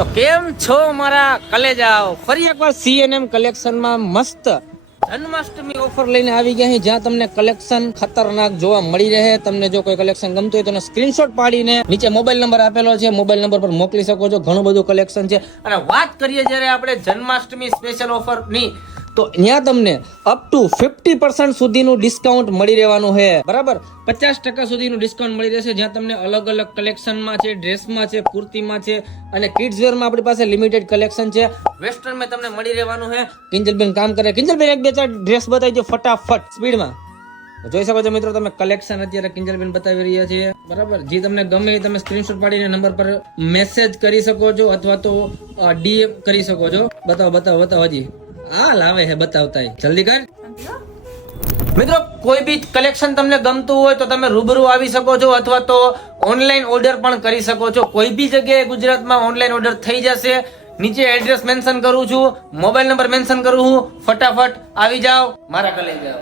તો કેમ છો મારા કલેજાઓ, ફરી એકવાર સીએનએમ કલેક્શનમાં મસ્ત જન્માષ્ટમી ઓફર લઈને આવી ગયા છે, જ્યાં તમને કલેક્શન ખતરનાક જોવા મળી રહે. તમને જો કોઈ કલેક્શન ગમતું હોય તો એનો સ્ક્રીનશોટ પાડીને નીચે મોબાઈલ નંબર આપેલો છે, મોબાઈલ નંબર પર મોકલી શકો છો. ઘણું બધું કલેક્શન છે. અને વાત કરીએ જ્યારે આપણે જન્માષ્ટમી સ્પેશિયલ ઓફરની, તો ત્યાં તમને અપ ટુ 50% સુધીનું ડિસ્કાઉન્ટ મળી રહેવાનું છે. બરાબર, 50% સુધીનું ડિસ્કાઉન્ટ મળી રહેશે, જ્યાં તમને અલગ અલગ કલેક્શનમાં છે, ડ્રેસમાં છે, કુર્તીમાં છે અને કિડ્સ વેરમાં આપણી પાસે લિમિટેડ કલેક્શન છે. વેસ્ટર્નમાં તમને મળી રહેવાનું છે. કિંજલબેન કામ કરે. કિંજલબેન એક બે ચાર ડ્રેસ બતાવી દો ફટાફટ સ્પીડમાં. જોઈ શકો છો મિત્રો, તમે કલેક્શન અત્યારે કિંજલબેન બતાવી રહ્યા છે. બરાબર, જે તમને ગમે એ તમે સ્ક્રીનશોટ પાડીને નંબર પર મેસેજ કરી શકો છો અથવા તો ડીએમ કરી શકો છો. બતાવો હજી આ લાવે છે બતાવતા, જલ્દી કર મિત્રો. કોઈ બી કલેક્શન તમને ગમતું હોય તો તમે રૂબરૂ આવી શકો છો અથવા તો ઓનલાઈન ઓર્ડર પણ કરી શકો છો. કોઈ બી જગ્યાએ ગુજરાતમાં ઓનલાઈન ઓર્ડર થઈ જશે. નીચે એડ્રેસ મેન્શન કરું છું, મોબાઈલ નંબર મેન્શન કરું છું. ફટાફટ આવી જાઓ, મારા કલે જાઓ.